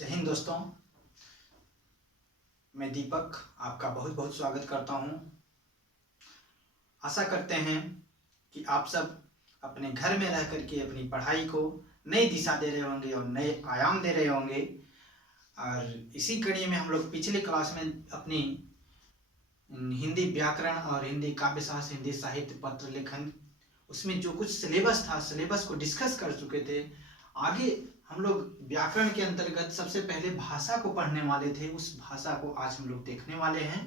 जय हिंद दोस्तों, मैं दीपक आपका बहुत बहुत स्वागत करता हूं। आशा करते हैं कि आप सब अपने घर में रह करके अपनी पढ़ाई को नई दिशा दे रहे होंगे और नए आयाम दे रहे होंगे। और इसी कड़ी में हम लोग पिछले क्लास में अपनी हिंदी व्याकरण और हिंदी काव्य शास्त्र, हिंदी साहित्य, पत्र लेखन, उसमें जो कुछ सिलेबस था, सिलेबस को डिस्कस कर चुके थे। आगे हम लोग व्याकरण के अंतर्गत सबसे पहले भाषा को पढ़ने वाले थे, उस भाषा को आज हम लोग देखने वाले हैं।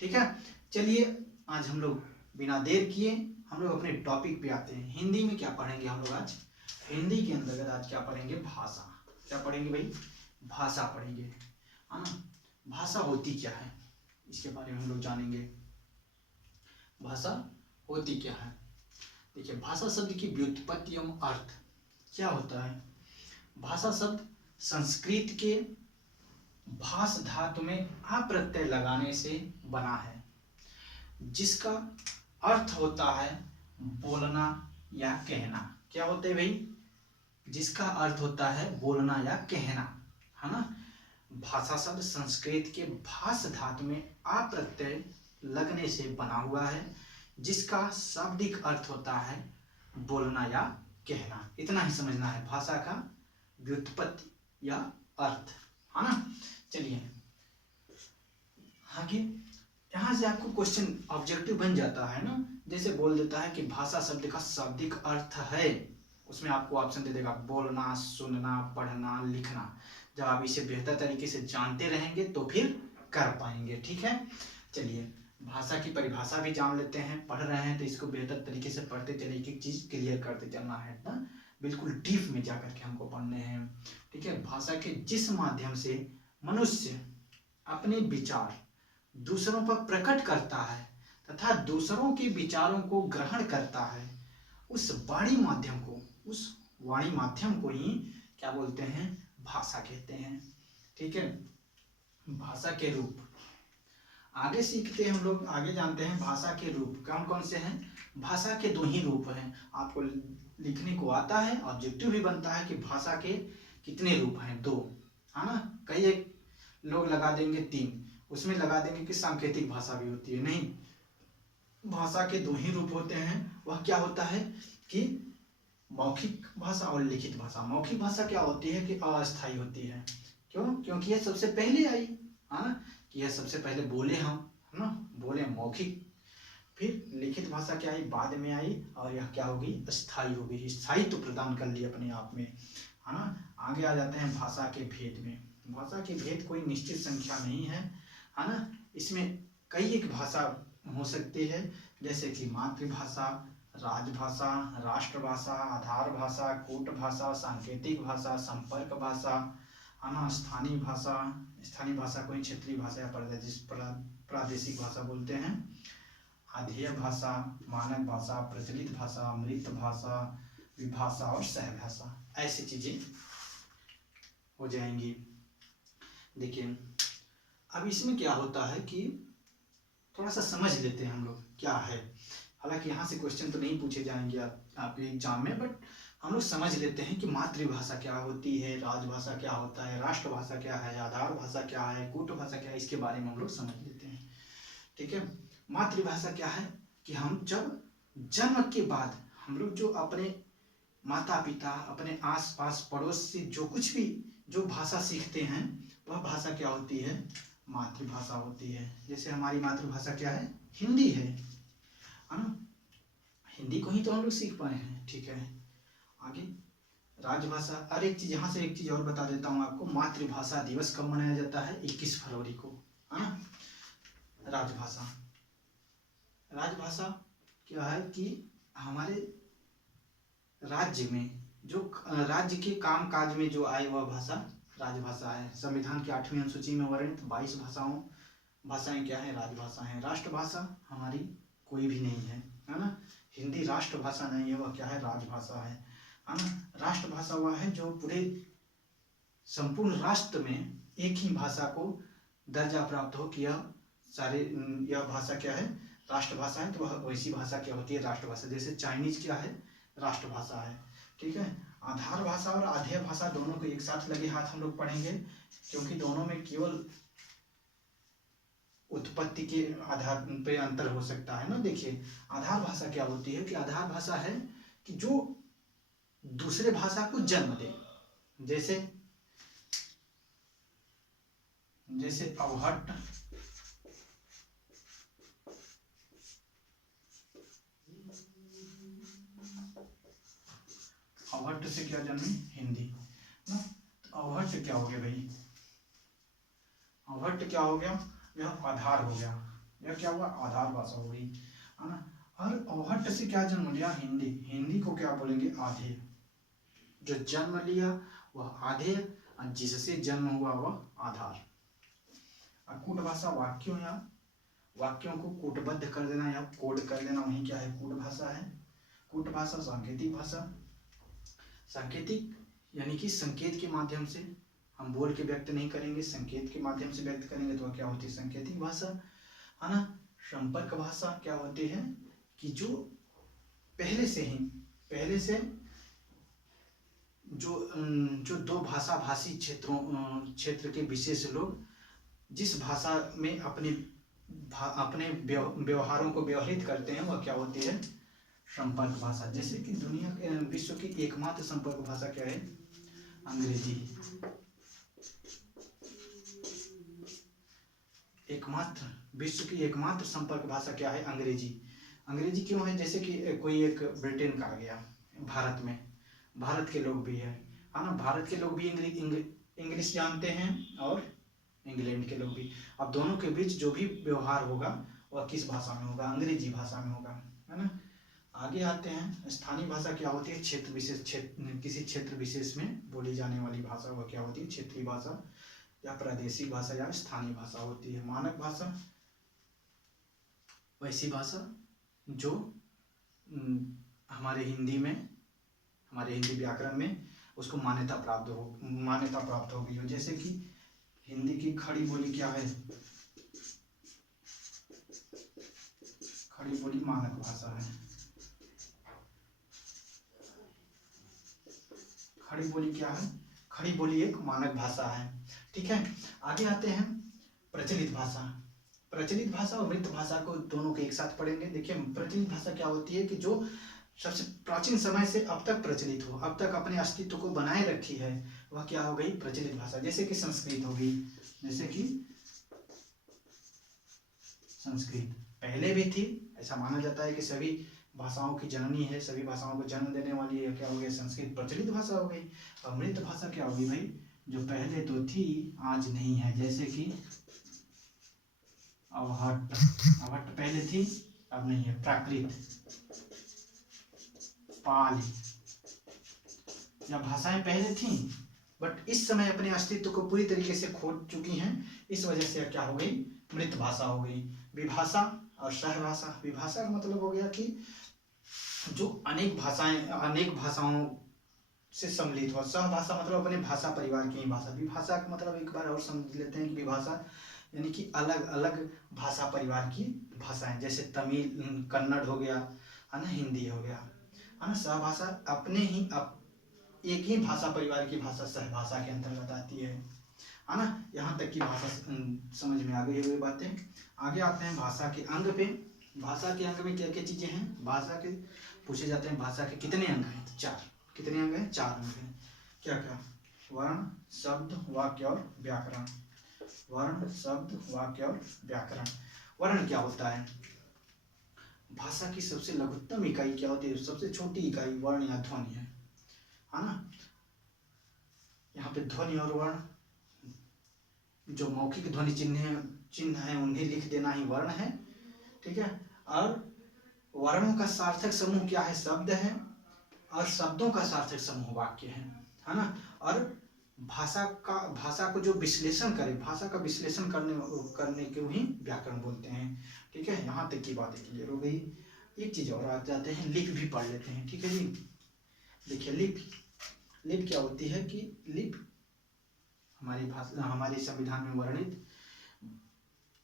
ठीक है, चलिए आज हम लोग बिना देर किए हम लोग अपने टॉपिक पे आते हैं। हिंदी में क्या पढ़ेंगे हम लोग आज? हिंदी के अंतर्गत आज क्या पढ़ेंगे? भाषा। क्या पढ़ेंगे भाई? भाषा पढ़ेंगे, है ना। भाषा होती क्या है, इसके बारे में हम लोग जानेंगे। भाषा होती क्या है? देखिए, भाषा शब्द की व्युत्पत्ति एवं अर्थ क्या होता है। भाषा शब्द संस्कृत के भाष धातु में आ प्रत्यय लगाने से बना है, जिसका अर्थ होता है बोलना या कहना। क्या होता है भाई? जिसका अर्थ होता है बोलना या कहना, है ना। भाषा शब्द संस्कृत के भाष धातु में आ प्रत्यय लगने से बना हुआ है, जिसका शाब्दिक अर्थ होता है बोलना या कहना। इतना ही समझना है भाषा का व्युत्पत्ति या अर्थ, है ना। चलिए आगे, यहाँ से आपको क्वेश्चन ऑब्जेक्टिव बन जाता है ना। जैसे बोल देता है कि भाषा शब्द का शाब्दिक अर्थ है, उसमें आपको ऑप्शन दे देगा बोलना, सुनना, पढ़ना, लिखना। जब आप इसे बेहतर तरीके से जानते रहेंगे तो फिर कर पाएंगे। ठीक है, चलिए भाषा की परिभाषा भी जान लेते हैं। पढ़ रहे हैं तो इसको बेहतर तरीके से पढ़ते चलिए, एक एक चीज क्लियर करते चलना है ना, बिल्कुल डीप में जाकर के हमको पढ़ने हैं। ठीक है, भाषा के जिस माध्यम से मनुष्य अपने विचार दूसरों पर प्रकट करता है तथा दूसरों के विचारों को ग्रहण करता है, उस वाणी माध्यम को ही क्या बोलते हैं? भाषा कहते हैं। ठीक है, भाषा के रूप आगे सीखते हैं हम लोग, आगे जानते हैं भाषा के रूप कौन कौन से हैं। भाषा के दो ही रूप हैं, आपको लिखने को आता है, ऑब्जेक्टिव भी बनता है कि भाषा के कितने रूप हैं? दो, है ना। कई एक लोग लगा देंगे तीन, उसमें लगा देंगे कि सांकेतिक भाषा भी होती है। नहीं, भाषा के दो ही रूप होते हैं। वह क्या होता है कि मौखिक भाषा और लिखित भाषा। मौखिक भाषा क्या होती है कि अस्थायी होती है। क्यों? क्योंकि यह सबसे पहले आई, है ना, कि यह सबसे पहले बोले हम, है ना, बोले मौखिक। फिर लिखित भाषा क्या आई? बाद में आई, और यह क्या होगी? अस्थायी होगी, स्थायित्व प्रदान कर लिया अपने आप में, है ना। आगे आ जाते हैं भाषा के भेद में। भाषा के भेद कोई निश्चित संख्या नहीं है ना। इसमें कई एक भाषा हो सकती है, जैसे कि मातृभाषा, राजभाषा, राष्ट्रभाषा, आधार भाषा, कूट भाषा, सांकेतिक भाषा, संपर्क भाषा, है ना, स्थानीय भाषा। स्थानीय भाषा को ही क्षेत्रीय भाषा या प्रादेशिक भाषा बोलते हैं। अधेय भाषा, मानक भाषा, प्रचलित भाषा, मृत भाषा, विभाषा और सहभाषा, ऐसी चीजें हो जाएंगी। देखिए, अब इसमें क्या होता है कि थोड़ा सा समझ लेते हैं हम लोग क्या है। हालांकि यहाँ से क्वेश्चन तो नहीं पूछे जाएंगे आपके एग्जाम में, बट हम लोग समझ लेते हैं कि मातृभाषा क्या होती है, राजभाषा क्या होता है, राष्ट्रभाषा क्या है, आधार भाषा क्या है, कूट भाषा क्या है, इसके बारे में हम लोग समझ लेते हैं। ठीक है, मातृभाषा क्या है कि हम जब जन्म के बाद हम लोग जो अपने माता पिता, अपने आसपास पड़ोस से जो कुछ भी जो भाषा सीखते हैं, वह भाषा क्या होती है? मातृभाषा होती है। जैसे हमारी मातृभाषा क्या है? हिंदी है ना। हिंदी को ही तो हम लोग सीख पाए हैं। ठीक है, आगे राजभाषा। अरे एक चीज, यहाँ से एक चीज और बता देता हूँ आपको। मातृभाषा दिवस कब मनाया जाता है? 21 फरवरी को, है ना। राजभाषा, राजभाषा क्या है कि हमारे राज्य में जो राज्य के काम काज में जो आए वह भाषा राजभाषा है। संविधान की 8वीं अनुसूची में वर्णित 22 भाषाएं क्या है? राजभाषा है। राष्ट्रभाषा हमारी कोई भी नहीं है ना। हिंदी राष्ट्रभाषा नहीं है, वह क्या है? राजभाषा है ना। राष्ट्रभाषा वह है जो पूरे संपूर्ण राष्ट्र में एक ही भाषा को दर्जा प्राप्त हो कि यह भाषा क्या है? राष्ट्रभाषा है। तो वह वैसी भाषा क्या होती है? राष्ट्रभाषा। जैसे चाइनीज क्या है? राष्ट्रभाषा है। ठीक है, आधार भाषा और आधेय भाषा दोनों को एक साथ लगे हाथ हम लोग पढ़ेंगे, क्योंकि दोनों में केवल उत्पत्ति के आधार पे अंतर हो सकता है ना। देखिए आधार भाषा क्या होती है कि आधार भाषा है कि जो दूसरे भाषा को जन्म दे, जैसे जैसे अवहट्ट, अवहट्ट से क्या जन्मी, हिंदी ना। तो अवहट्ट क्या हो गया भाई, अवहट्ट क्या हो गया, यह आधार हो गया, यह क्या हुआ, आधार भाषा हो गई, है ना। और अवहट्ट से क्या जन्म लिया, हिंदी, हिंदी को क्या बोलेंगे, आधेय। जो जन्म लिया वह आधेय और जिससे जन्म हुआ वह आधार। कूट भाषा वाक्यों या वाक्यों को कूटबद्ध कर देना या कोड कर देना, वही क्या है, कूट भाषा है। कूट भाषा सांकेतिक भाषा, सांकेतिक यानी कि संकेत के माध्यम से, हम बोल के व्यक्त नहीं करेंगे, संकेत के माध्यम से व्यक्त करेंगे तो क्या होती है, सांकेतिक भाषा, है ना। संपर्क भाषा क्या होती है कि जो पहले से जो दो भाषा भाषी क्षेत्र के विशेष लोग जिस भाषा में अपने व्यवहारों को व्यवहित करते हैं वह क्या होती है, संपर्क भाषा। जैसे कि विश्व की एकमात्र संपर्क भाषा क्या है, अंग्रेजी। विश्व की एकमात्र संपर्क भाषा क्या है, अंग्रेजी। अंग्रेजी क्यों है, जैसे कि कोई एक ब्रिटेन का आ गया भारत में, भारत के लोग भी है ना, भारत के लोग भी इंग्लिश जानते हैं और इंग्लैंड के लोग भी। अब दोनों के बीच जो भी व्यवहार होगा वह किस भाषा में होगा, अंग्रेजी भाषा में होगा, है ना। आगे आते हैं, स्थानीय भाषा क्या होती है, क्षेत्र विशेष, किसी क्षेत्र विशेष में बोली जाने वाली भाषा वह क्या होती है, क्षेत्रीय भाषा या प्रादेशिक भाषा या स्थानीय भाषा होती है। मानक भाषा वैसी भाषा जो हमारे हिंदी व्याकरण में उसको मान्यता प्राप्त हो गई हो। जैसे कि हिंदी की खड़ी बोली क्या है, खड़ी बोली मानक भाषा है। खड़ी बोली क्या है, खड़ी बोली एक मानक भाषा है। ठीक है, आगे आते हैं प्रचलित भाषा। प्रचलित भाषा और मृत भाषा को दोनों को एक साथ पढ़ेंगे। देखिए प्रचलित भाषा क्या होती है कि जो सबसे प्राचीन समय से अब तक प्रचलित हो, अब तक अपने अस्तित्व को बनाए रखी है, वह क्या हो गई, प्रचलित भाषा। जैसे कि संस्कृत हो गई, जैसे कि संस्कृत पहले भी थी, ऐसा माना जाता है कि सभी भाषाओं की जननी है, सभी भाषाओं को जन्म देने वाली है, क्या हो गया, संस्कृत प्रचलित भाषा हो गई। और मृत भाषा क्या होगी भाई, जो पहले तो थी आज नहीं है, जैसे कि अवहट्ट पहले थी अब नहीं है। प्राकृत, पाली, यह भाषाएं पहले थी बट इस समय अपने अस्तित्व को पूरी तरीके से खो चुकी हैं, इस वजह से क्या हो गई, मृत भाषा हो गई। विभाषा और सहभाषा। विभाषा का मतलब हो गया कि जो अनेक भाषाओं से सम्मिलित हो। सहभाषा मतलब अपने भाषा परिवार की ही भाषा। विभाषा का मतलब एक बार और समझ लेते हैं कि विभाषा यानी कि अलग अलग भाषा परिवार की भाषाएं, जैसे तमिल, कन्नड़ हो गया, है ना, हिंदी हो गया, है ना। सहभाषा अपने ही एक ही भाषा परिवार की भाषा सहभाषा के अंतर्गत आती है ना। यहाँ तक की भाषा समझ में आ गई है बातें। आगे आते हैं भाषा के अंग पे। भाषा के अंग में क्या क्या चीजें हैं, भाषा के पूछे जाते हैं, भाषा के कितने अंग हैं, तो 4। कितने अंग हैं, 4 अंग हैं। क्या क्या, वर्ण, शब्द, वाक्य और व्याकरण। वर्ण, शब्द, वाक्य और व्याकरण। वर्ण क्या होता है, भाषा की सबसे लघुत्तम इकाई क्या होती है, सबसे छोटी इकाई वर्ण या ध्वनि है ना। यहाँ पे ध्वनि और वर्ण, जो मौखिक ध्वनि चिन्ह है उन्हें लिख देना ही वर्ण है। ठीक है, और वर्णों का सार्थक समूह क्या है, शब्द है, और शब्दों का सार्थक समूह वाक्य है ना। और भाषा को जो विश्लेषण करे, भाषा का विश्लेषण करने को ही व्याकरण बोलते हैं। ठीक है, यहाँ तक की बातें क्लियर हो गई। एक चीज और आ जाते हैं, लिपि भी पढ़ लेते हैं। ठीक है जी, देखिए लिपि क्या होती है कि लिपि हमारे संविधान में वर्णित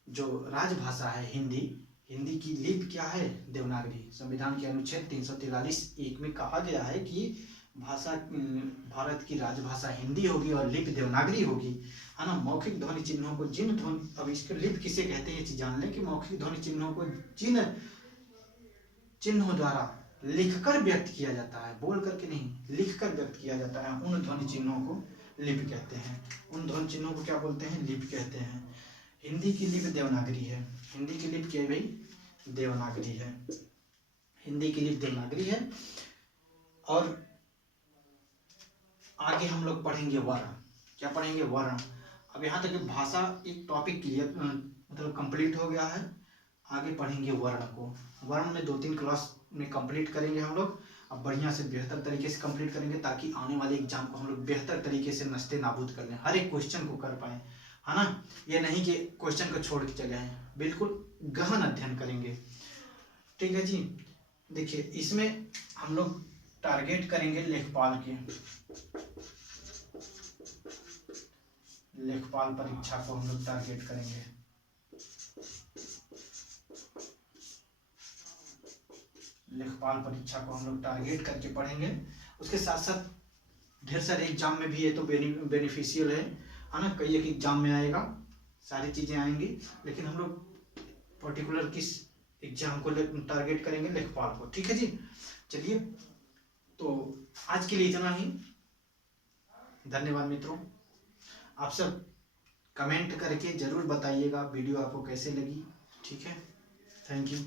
जो राजभाषा है, हिंदी की लिपि क्या है? देवनागरी। संविधान के अनुच्छेद 343(1) में कहा गया है कि भाषा भारत की राजभाषा हिंदी होगी और लिपि देवनागरी होगी, है ना। मौखिक ध्वनि चिन्हों को जिन ध्वनि, अब इसके लिपि किसे कहते हैं ये चीज जान लें कि मौखिक ध्वनि चिन्हों को जिन चिन्हों द्वारा लिखकर व्यक्त किया जाता है, बोल करके नहीं, लिखकर व्यक्त किया जाता है, उन ध्वनि चिन्हों को लिपि कहते हैं। उन ध्वनि चिन्हों को क्या बोलते हैं? लिपि कहते हैं। हिंदी की लिपि देवनागरी है। हिंदी की लिपि क्या है भाई? देवनागरी है। हिंदी की लिपि देवनागरी है। और आगे हम लोग पढ़ेंगे वर्ण। क्या पढ़ेंगे? वर्ण। अब यहाँ तक भाषा एक टॉपिक क्लियर मतलब कंप्लीट हो गया है। आगे पढ़ेंगे वर्ण को। वर्ण में 2-3 क्लास में कंप्लीट करेंगे हम लोग। अब बढ़िया से बेहतर तरीके से कंप्लीट करेंगे ताकि आने वाले एग्जाम को हम लोग बेहतर तरीके से नस्ते नाबूद कर लें, हर एक क्वेश्चन को कर पाए, है ना। ये नहीं कि क्वेश्चन को छोड़ के चले आए, बिल्कुल गहन अध्ययन करेंगे। ठीक है जी। देखिए इसमें हम लोग टारगेट करेंगे लेखपाल के, लेखपाल परीक्षा को हम लोग टारगेट करेंगे। लेखपाल परीक्षा को हम लोग टारगेट करके पढ़ेंगे। उसके साथ साथ ढेर सारे एग्जाम में भी ये तो बेनिफिशियल है ना। कई एक एग्जाम में आएगा, सारी चीजें आएंगी, लेकिन हम लोग पर्टिकुलर किस एग्जाम को टारगेट करेंगे? लेखपाल को। ठीक है जी। चलिए तो आज के लिए इतना ही। धन्यवाद मित्रों। आप सब कमेंट करके जरूर बताइएगा वीडियो आपको कैसे लगी। ठीक है, थैंक यू।